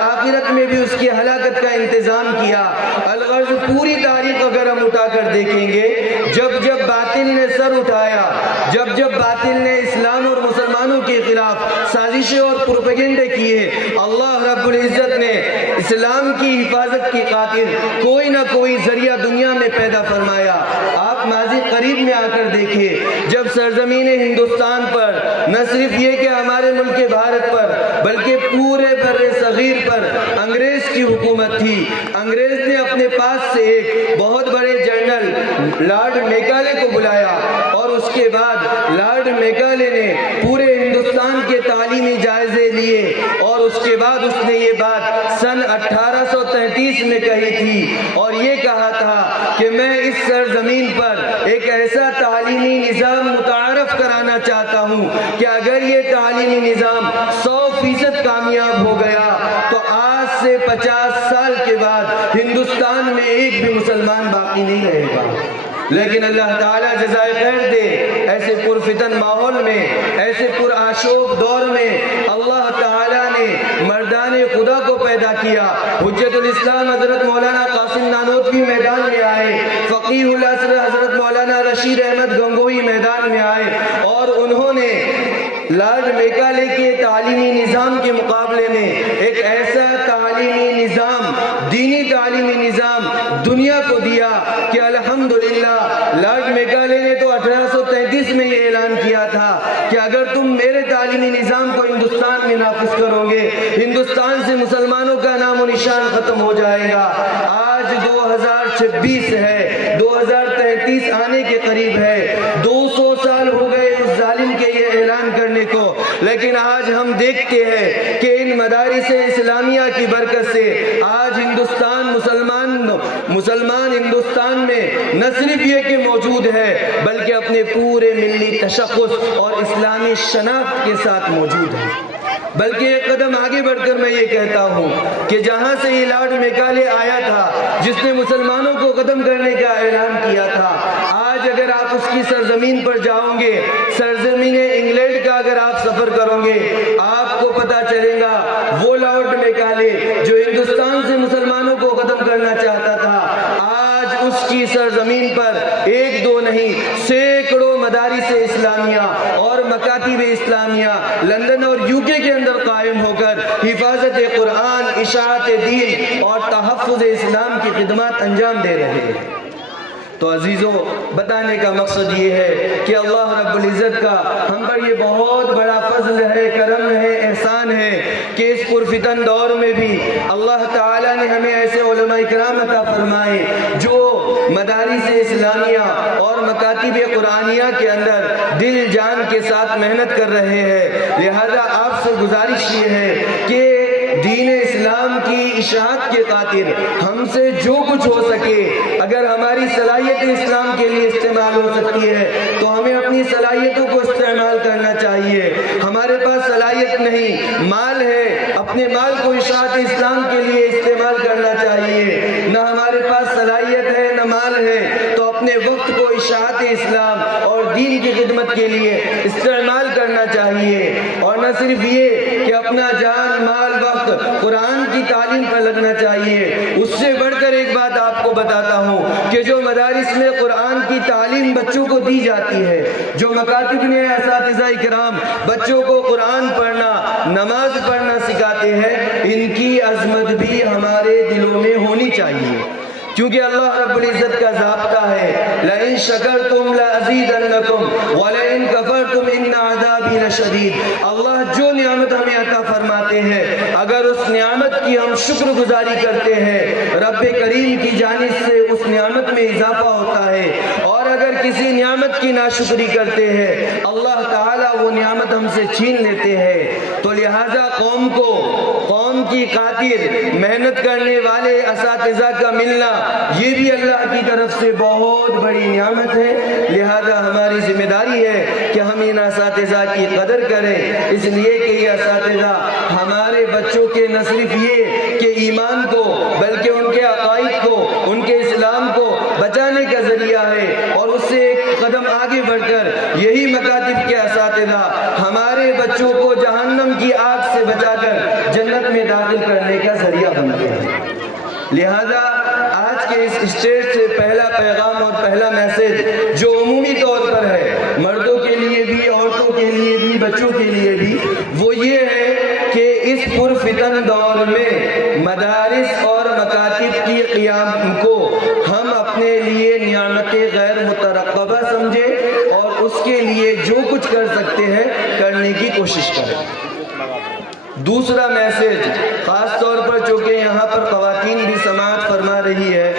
آخرت میں بھی اس کی ہلاکت کا انتظام کیا۔ الغرض پوری تاریخ اگر ہم اٹھا کر دیکھیں گے، جب جب باطل نے سر اٹھایا، جب جب باطل نے اسلام اور مسلمانوں کے خلاف سازشیں اور پروپیگنڈے کیے، اللہ رب العزت نے اسلام کی حفاظت کی خاطر کوئی نہ کوئی ذریعہ دنیا میں پیدا فرمایا۔ آپ ماضی قریب میں آ کر دیکھیے، جب سرزمین ہندوستان پر نہ صرف یہ کہ ہمارے ملک بھارت پر بلکہ پورے بر صغیر پر انگریز کی حکومت تھی، انگریز نے اپنے پاس سے ایک بہت بڑے جنرل لارڈ میکالے کو بلایا اور اس کے بعد لارڈ میکالے نے پورے ہندوستان کے تعلیمی جائزے لیے اور اس کے بعد اس نے یہ بات سن 1833 میں کہی تھی اور یہ کہا تھا کہ میں اس سرزمین پر ایک ایسا تعلیمی نظام متعارف کرانا چاہتا ہوں کہ اگر یہ تعلیمی نظام 100% کامیاب ہو گیا تو آج سے 50 سال کے بعد ہندوستان میں ایک بھی مسلمان باقی نہیں رہے گا۔ لیکن اللہ تعالیٰ جزائے خیر دے، ایسے پرفتن ماحول میں، ایسے پرآشوب دور میں اللہ تعالیٰ نے مردان خدا کو پیدا کیا۔ حجت الاسلام حضرت مولانا قاسم نانوتوی میدان میں آئے، فقیہ العصر حضرت مولانا رشید احمد گنگوہی میدان میں آئے اور انہوں نے لارڈ میکالے کے تعلیمی نظام کے مقابلے میں ایک ایسا تعلیمی نظام، دینی تعلیمی نظام دنیا کو دیا کہ الحمدللہ لارڈ میکالے نے تو 1833 میں یہ اعلان کیا تھا کہ اگر تم میرے تعلیمی نظام کو ہندوستان میں نافذ کرو گے، ہندوستان سے مسلمانوں کا نام و نشان ختم ہو جائے گا۔ آج 2026 ہے، 2033 آنے کے قریب ہے، 200 سال ہو گئے اس ظالم کے یہ اعلان کرنے کو، لیکن آج ہم دیکھتے ہیں کہ ان مدارس اسلامیہ کی برکت سے آج ہندوستان مسلمان ہندوستان میں نہ صرف یہ کہ موجود ہے بلکہ اپنے پورے ملی تشخص اور اسلامی شناخت کے ساتھ موجود ہے۔ بلکہ ایک قدم آگے بڑھ کر میں یہ کہتا ہوں کہ جہاں سے یہ لارڈ میکالے آیا تھا جس نے مسلمانوں کو ختم کرنے کا اعلان کیا تھا، آج اگر آپ اس کی سرزمین پر جاؤں گے، سرزمین انگلینڈ کا اگر آپ سفر کرو گے، آپ کو پتا چلے گا وہ لارڈ میکالے جو ہندوستان سے مسلمانوں کو ختم کرنا چاہتا تھا، آج اس کی سرزمین پر ایک دو نہیں سینکڑوں مدارس اسلامیہ اور مکاتب اسلامیہ لندن اور UK کے اندر قائم ہو کر حفاظت قرآن، اشاعت دین اور تحفظ اسلام کی خدمات انجام دے رہے ہیں۔ تو عزیزوں، بتانے کا مقصد یہ ہے کہ اللہ رب العزت کا ہم پر یہ بہت بڑا فضل ہے، کرم ہے، احسان ہے کہ اس پرفتن دور میں بھی اللہ تعالیٰ نے ہمیں ایسے علماء کرام عطا فرمائے جو مدارس اسلامیہ اور مکاتب قرآنیہ کے اندر دل جان کے ساتھ محنت کر رہے ہیں۔ لہذا آپ سے گزارش یہ ہے کہ دین اسلام کی اشاعت کے خاطر ہم سے جو کچھ ہو سکے، اگر ہماری صلاحیت اسلام کے لیے استعمال ہو سکتی ہے تو ہمیں اپنی صلاحیتوں کو استعمال کرنا چاہیے۔ ہمارے پاس صلاحیت نہیں، مال ہے، اپنے مال کو اشاعت اسلام کے لیے استعمال کرنا چاہیے۔ نہ ہمارے پاس صلاحیت ہے نہ مال ہے تو اپنے وقت کو اشاعت اسلام اور دین کی خدمت کے لیے استعمال کرنا چاہیے، اور نہ صرف یہ کہ اپنا جان، مال، وقت قرآن کی تعلیم پر لگنا چاہیے۔ اس سے بڑھ کر ایک بات آپ کو بتاتا ہوں کہ جو مدارس میں قرآن کی تعلیم بچوں کو دی جاتی ہے، جو مکاتب میں اساتذہ کرام بچوں کو قرآن پڑھنا، نماز پڑھنا سکھاتے ہیں، ان کی عظمت بھی ہمارے دلوں میں ہونی چاہیے، کیونکہ اللہ رب العزت کا ضابطہ ہے لَإِن شَكَرْتُمْ لَأَزِيدَنَّكُمْ وَلَإِن كَفَرْتُمْ إِنَّ عَذَابِي لَشَدِيدٌ۔ اللہ جو نعمت ہمیں عطا فرماتے ہیں، اگر اس نعمت کی ہم شکر گزاری کرتے ہیں، رب کریم کی جانب سے اس نعمت میں اضافہ ہوتا ہے، اور اگر کسی نعمت کی ناشکری کرتے ہیں اللہ تعالیٰ وہ نعمت ہم سے چھین لیتے ہیں۔ تو لہٰذا قوم کی خاطر محنت کرنے والے اساتذہ کا ملنا یہ بھی اللہ کی طرف سے بہت بڑی نعمت ہے۔ لہذا ہماری ذمہ داری ہے کہ ہم ان اساتذہ کی قدر کریں، اس لیے کہ یہ اساتذہ ہمارے بچوں کے نہ صرف یہ کہ ایمان کو بلکہ ان کے عقائد کو، ان کے اسلام کو بچانے کا ذریعہ ہے، اور اس سے ایک قدم آگے بڑھ کر یہی مکاتب کے اساتذہ ہمارے بچوں کو جہنم کی آگ سے بچا کر جنت میں داخل منتقل کرنے کا ذریعہ بنتے ہیں۔ لہذا آج کے اس اسٹیج سے پہلا پیغام اور پہلا میسج جو عمومی طور پر ہے، مردوں کے لیے بھی، عورتوں کے لیے بھی، بچوں کے لیے بھی، وہ یہ ہے کہ اس پرفتن دور میں مدارس اور مکاتب کی قیام کو ہم اپنے لیے نعمت غیر مترقبہ سمجھیں اور اس کے لیے جو کچھ کر سکتے ہیں کرنے کی کوشش کریں۔ دوسرا میسج خاص طور پر چونکہ یہاں پر خواتین بھی سماعت فرما رہی ہے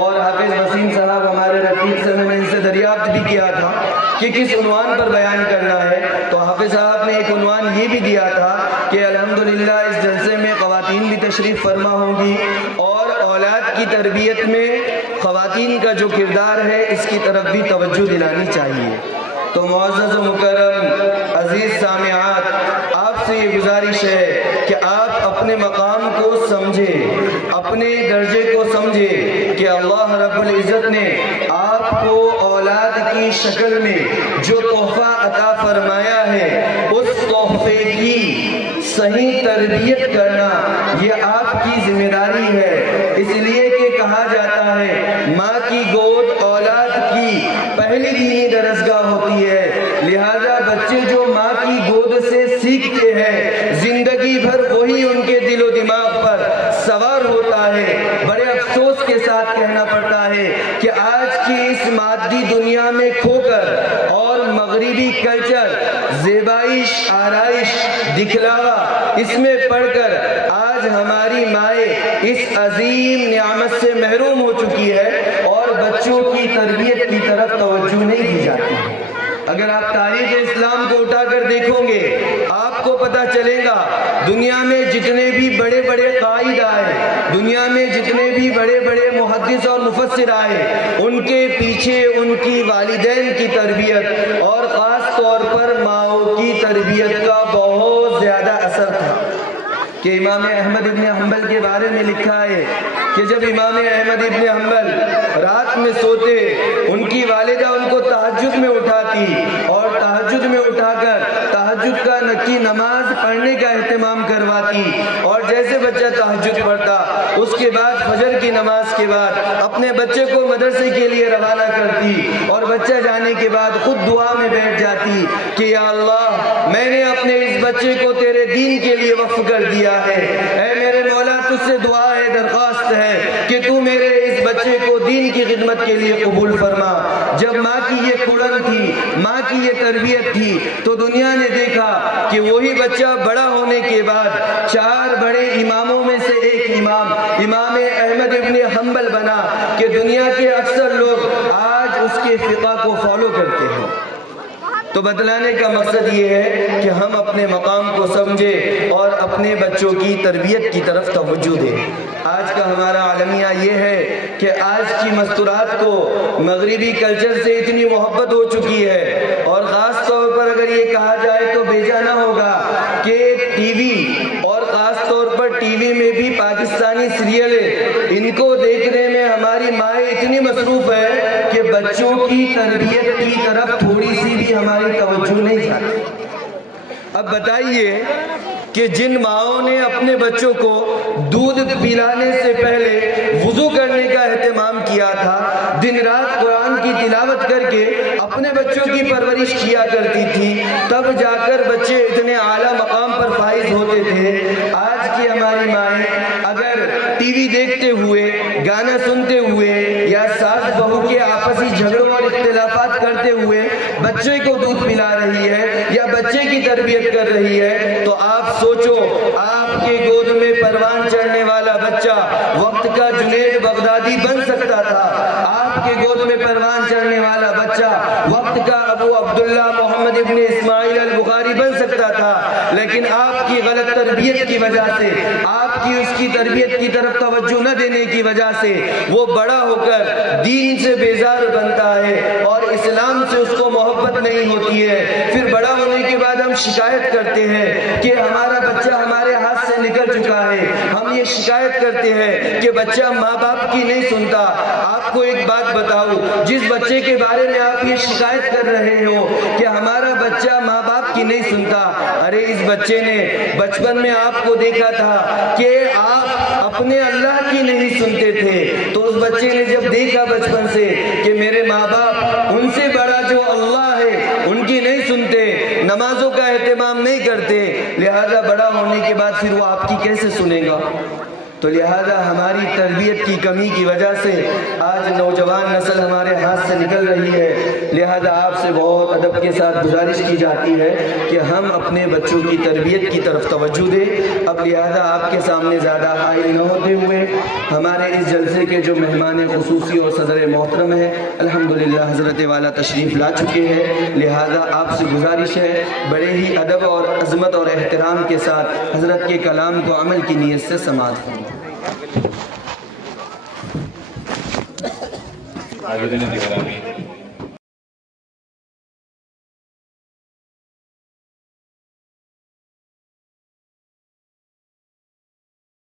اور حافظ وسیم صاحب ہمارے رفیق سے میں نے ان سے دریافت بھی کیا تھا کہ کس عنوان پر بیان کرنا ہے، تو حافظ صاحب نے ایک عنوان یہ بھی دیا تھا کہ الحمدللہ اس جلسے میں خواتین بھی تشریف فرما ہوں گی اور اولاد کی تربیت میں خواتین کا جو کردار ہے اس کی طرف بھی توجہ دلانی چاہیے۔ تو معزز و مکرم عزیز سامعات، آپ سے یہ گزارش ہے کہ آپ اپنے مقام کو سمجھیں، اپنے درجے کو سمجھیں کہ اللہ رب العزت نے آپ کو اولاد کی شکل میں جو تحفہ عطا فرمایا ہے اس تحفے کی صحیح تربیت کرنا یہ آپ کی ذمہ داری ہے، اس لیے کہ کہا جاتا ہے ماں کی گود اولاد کی پہلی دینی درسگاہ ہوتی ہے، لہذا بچے جو ماں کی گود سے سیکھتے ہیں زندگی بھر وہی ان کے دل و دماغ پر سوار ہوتا ہے۔ بڑے افسوس کے ساتھ کہنا پڑتا ہے کہ آج کی اس مادی دنیا میں کھو کر اور مغربی کلچر، زیبائش، آرائش، دکھلاوا اس میں پڑھ کر آج ہماری مائیں اس عظیم نعمت سے محروم ہو چکی ہے اور بچوں کی تربیت کی طرف توجہ نہیں دی جاتی ہے۔ اگر آپ تاریخ اسلام کو اٹھا کر دیکھو گے آپ کو پتہ چلے گا دنیا میں جتنے بھی بڑے بڑے قائد آئے، دنیا میں جتنے بھی بڑے بڑے محدث اور مفسر آئے، ان کے پیچھے ان کی والدین کی تربیت اور خاص طور پر ماؤں کی تربیت کا بہت زیادہ اثر تھا۔ کہ امام احمد ابن حنبل کے بارے میں لکھا ہے کہ جب امام احمد ابن حنبل رات میں سوتے ان کی والدہ ان کو تہجد میں اٹھاتی اور تہجد میں اٹھا کر تہجد کا کی نماز پڑھنے کا اہتمام کرواتی، اور جیسے بچہ تہجد پڑھتا اس کے بعد فجر کی نماز کے بعد اپنے بچے کو مدرسے کے لیے روانہ کرتی اور بچہ جانے کے بعد خود دعا میں بیٹھ جاتی کہ یا اللہ میں نے اپنے اس بچے کو تیرے دین کے لیے وقف کر دیا ہے، اے میرے مولا تجھ سے دعا ہے، درخواست ہے کہ تو میرے اس بچے کو دین کی خدمت کے لیے قبول فرما۔ جب ماں کی یہ کڑن تھی، ماں کی یہ تربیت تھی، تو دنیا نے دیکھا کہ وہی بچہ بڑا ہونے کے بعد 4 بڑے اماموں میں سے ایک امام احمد ابن حنبل بنا کہ دنیا کے اکثر لوگ آج اس کے فقہ کو فالو کرتے ہیں۔ تو بتلانے کا مقصد یہ ہے کہ ہم اپنے مقام کو سمجھیں اور اپنے بچوں کی تربیت کی طرف توجہ دیں۔ آج کا ہمارا عالمیہ یہ ہے کہ آج کی مستورات کو مغربی کلچر سے اتنی محبت ہو چکی ہے، اور خاص طور پر اگر یہ کہا جائے تو بیجا نہ ہوگا کہ ٹی وی اور خاص طور پر ٹی وی میں بھی پاکستانی سیریلیں، ان کو دیکھنے میں ہماری مائیں اتنی مصروف ہے کہ بچوں کی تربیت کی طرف تھوڑی سی بھی ہماری توجہ نہیں جاتی۔ اب بتائیے کہ جن ماؤں نے اپنے بچوں کو دودھ پلانے سے پہلے وضو کرنے کا اہتمام کیا تھا، دن رات قرآن کی تلاوت کر کے اپنے بچوں کی پرورش کیا کرتی تھی، تب جا کر بچے اتنے اعلیٰ مقام پر فائز ہوتے تھے، آج کی ہماری مائیں اگر ٹی وی دیکھتے ہوئے، گانا سنتے ہوئے یا ساس بہو کے آپسی جھگڑوں اور اختلافات کرتے ہوئے بچے کو دودھ پلا رہی ہے یا بچے کی تربیت کر رہی ہے، تو آپ سوچو آپ کے گود میں پروان چڑھنے والا بچہ وقت کا جنید بغدادی بن سکتا تھا، آپ کے گود میں پروان چڑھنے والا بچہ وقت کا ابو عبداللہ محمد ابن اسماعیل البخاری بن سکتا تھا، لیکن آپ کی غلط تربیت کی وجہ سے، آپ کی اس کی تربیت کی طرف توجہ نہ دینے کی وجہ سے وہ بڑا ہو کر دین سے بیزار بنتا ہے اور اسلام سے اس کو محبت نہیں ہوتی ہے۔ پھر بڑا ہونے کے بعد ہم شکایت کرتے ہیں کہ ہمارا بچہ ہمارے ہاتھ سے نکل چکا ہے، ہم یہ شکایت کرتے ہیں کہ بچہ ماں باپ کی نہیں سنتا۔ آپ کو ایک بات بتاؤں، جس بچے کے بارے میں آپ یہ شکایت کر رہے ہو کہ ہمارا بچہ ماں باپ کی نہیں سنتا، ارے اس بچے نے بچپن میں آپ کو دیکھا تھا کہ آپ اپنے اللہ کی نہیں سنتے تھے، تو اس بچے نے جب دیکھا بچپن سے کہ میرے ماں باپ ان سے بڑا جو اللہ ہے ان کی نہیں سنتے، نمازوں کا اہتمام نہیں کرتے، لہذا بڑا ہونے کے بعد پھر وہ آپ کی کیسے سنے گا؟ تو لہذا ہماری تربیت کی کمی کی وجہ سے آج نوجوان نسل ہمارے ہاتھ سے نکل رہی ہے، لہذا آپ سے بہت ادب کے ساتھ گزارش کی جاتی ہے کہ ہم اپنے بچوں کی تربیت کی طرف توجہ دیں۔ اب لہذا آپ کے سامنے زیادہ حائل نہ ہوتے ہوئے ہمارے اس جلسے کے جو مہمان خصوصی اور صدر محترم ہیں الحمدللہ حضرت والا تشریف لا چکے ہیں، لہذا آپ سے گزارش ہے بڑے ہی ادب اور عظمت اور احترام کے ساتھ حضرت کے کلام کو عمل کی نیت سے سماعت فرمائیں۔ آگے دینے کی